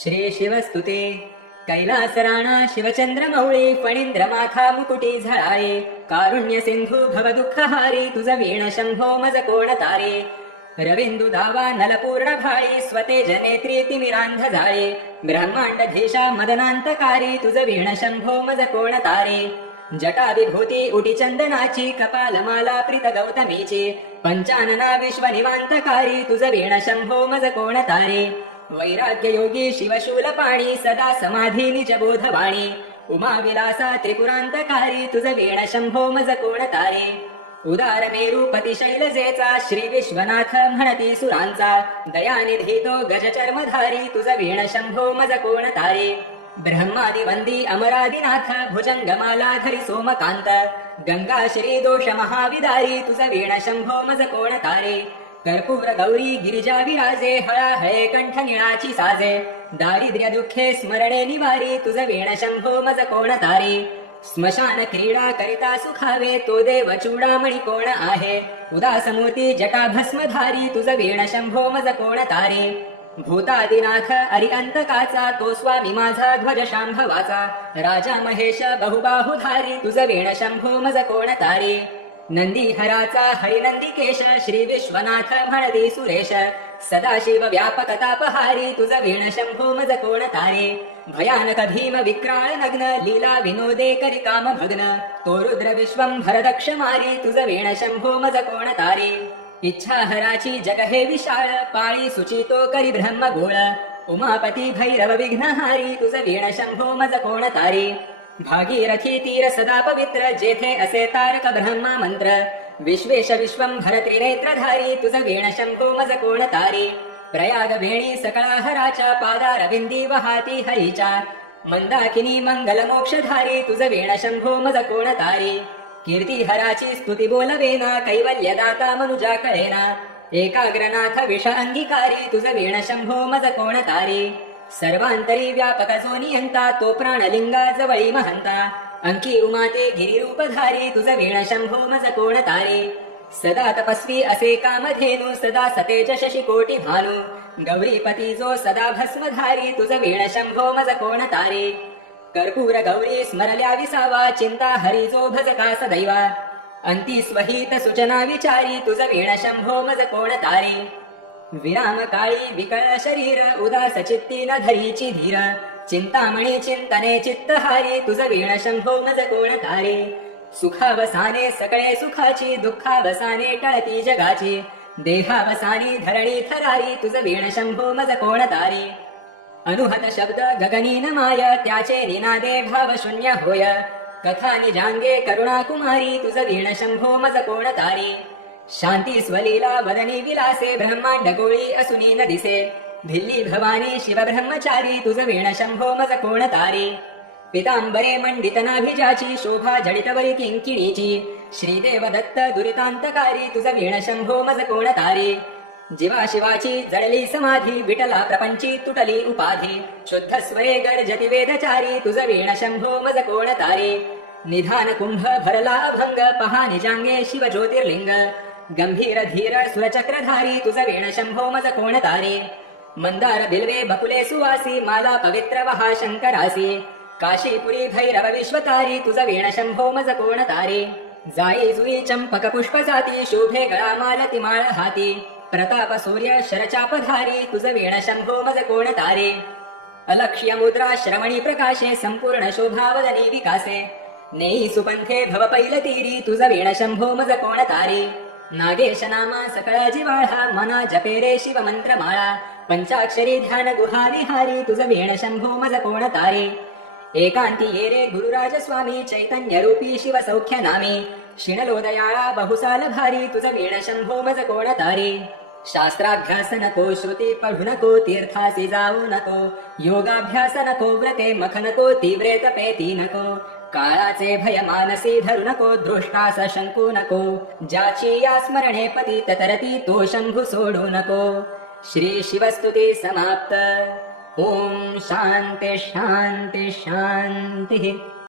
श्री शिवस्तुते कैलासराणा शिवचंद्रमौळी फणींद्रमाथा मुकुटी झळाळे कारुण्य सिंधू भवदुःखहारी तुझ वीण शंभो मज कोण तारे रविंदु दावा नलपूर्ण भाळी स्वतेज नेत्री तिमिरांध जाळे ब्रह्मांडधीशा मदनांतकारी तुझ वीण शंभो मज कोण तारे जटा विभूती उटी चंदनाची कपालमाला प्रीत गौतमीची पंचानना विश्व निवांतकारी तुझ वीण शंभो मज कोण तारे वैराग्य योगी शिवशूल पाणी सदा समाधी निज बोधवाणी उमा विलासा त्रिपुरांतकारी तुझ वीण शंभो मज कोण तारे उदार मेरुपती शैलजेचा श्री विश्वनाथ म्हणती सुरांचा दयानिधी तो गजचर्मधारी तुझ वीण शंभो मज कोण तारे ब्रह्मादि वंदी अमरादिनाथ भुजंगमाला धरी सोमकांत गंगा श्री दोष महाविदारी तुझ वीण शंभो मज कोण तारे कर्पूर गौरी गिरिजा विराजे हळाहळे कंठ निळाची साजे दारिद्र्य दुःखे स्मरणे निवारी तुझ वीण शंभो मज कोण तारे स्मशान क्रीडा करिता सुखावे तो देव चूडामणी कोण आहे उदासमूर्ती जटा भस्मधारी तुझ वीण शंभो मज कोण तारे भूतादिनाथ अरिअंतकाचा तो स्वामी माझा ध्वज शांभवाचा राजा महेश बहुबाहुधारी तुझ वीण शंभो मज कोण तारे नंदी हराचा हरिनंदिकेश श्री विश्वनाथ म्हणती सुरेश सदाशिव व्यापक तापहारी तुझ वीण शंभो मज कोण तारे भयानक भीम विक्राळ नग्न लीला विनोदे करी काम भग्न तो रुद्र विश्वंभर दक्ष मारी तुझ वीण शंभो मज कोण तारे इच्छा हराची जग हे विशाळ पाळी सुचितो करी ब्रह्म गोळ उमापती भैरव विघ्नहारी तुझ वीण शंभो मज कोण तारे भागीरथी तीर सदा पवित्र जेथे असे तारक ब्रह्मा मंत्र विश्वेश विश्वंभर त्रिनेत्रधारी तुझ वीण शंभो मज कोण तारे प्रयाग वेणी सकळा हराच्या पादारविंदी वहाती हरीच्या मंदाकिनी मंगल मोक्षधारी तुझ वीण शंभो मज कोण तारे कीर्ती हराची स्तुती बोलवेना कैवल्य दाता मनुजा कळेना एकाग्रनाथ विष अंगीकारी तुझ वीण शंभो मज कोण तारे सर्वांतरी व्यापक जो नियंता तो प्राणलिंगा जवळी महंता अंकी उमाते गिरिरूपधारी तुझ वीण शंभो मज कोण तारे सदा तपस्वी असे कामधेनु सदा सतेज शशी कोटी भानु गौरीपती जो सदा भस्मधारी तुझ वीण शंभो मज कोण तारे कर्पूर गौरी स्मरल्या विसावा चिंता हरी जो भजका सदैवा अंती स्वहित सूचना विचारी तुझ वीण शंभो मज कोण तारे विराम काळी विकळ शरीर उदास चित्ती न धरीची धीर चिंतामणी चिंतने चित्तहारी तुझ वीण शंभो मज कोण तारे सुखावसाने सकळे सुखाची दुःखावसाने टळती जगाची देहावसानी धरणी थरारी तुझ वीण शंभो मज कोण तारे अनुहत शब्द गगनीन माय त्याचे निनादे भाव शून्य होय कथा निजांगे करुणा कुमारी तुझ वीण शंभो मज कोण तारे शांती स्वलीला वदनी विलासे ब्रह्मांड गोळी असुनी न दिसे भिल्ली भवानी शिव ब्रह्मचारी तुझ वीण शंभो मज कोण तारे पितांबरे मंडित नाभिजाची शोभा जडितवरी किंकिणीची श्रीदेव दत्त दुरितांतकारी तुझ वीण शंभो मज कोण तारे जीवा शिवाची जडली समाधी विटला प्रपंची तुटली उपाधी शुद्ध स्वये गर्जती वेदचारी तुझ वीण शंभो मज कोण तारे निधान कुंभ भरला अभंग पहा निजांगे शिव ज्योतिर्लिंग गंभीर धीर सुरचक्रधारी तुझ वीण शंभो मज कोण तारे मंदार बिल्वे बकुले सुवासी माला पवित्र वहा शंकरासी काशीपुरी भैरव विश्वतारी तुझ वीण शंभो मज कोण तारे जाई जुई चंपक पुष्प जाती शोभे गळा मालती माळ हाती प्रताप सूर्य शरचापधारी तुझ वीण शंभो मज कोण तारे अलक्ष्य मुद्रा श्रमणी प्रकाशे संपूर्ण शोभावदनी विकासे नेई सुपंथे भव पैल तीरी तुझ वीण शंभो मज कोण तारे नागेश नामा सकळ जिवाळा मना जपेरे शिव मंत्र माळा पंचाक्षरी ध्यान गुहा विहारी तुझ वीण शंभो मज कोण तारे एकांती ये रे गुरुराज स्वामी चैतन्य रूपी शिव सौख्य नामी शिणलोदयाळा बहुसाल भारी तुझ वीण शंभो मज कोण तारे शास्त्राभ्यास नको श्रुती पढू नको तीर्थासी जाऊ नको योगाभ्यास नको व्रते मख नको तीव्रे तपेती नको काळाचे भय मानसी धरू नको दृष्टास शंकू नको ज्याची या स्मरणे पतित तरती तो शंभू सोडू नको श्री शिवस्तुती समाप्त ओम शांती शांती शांती।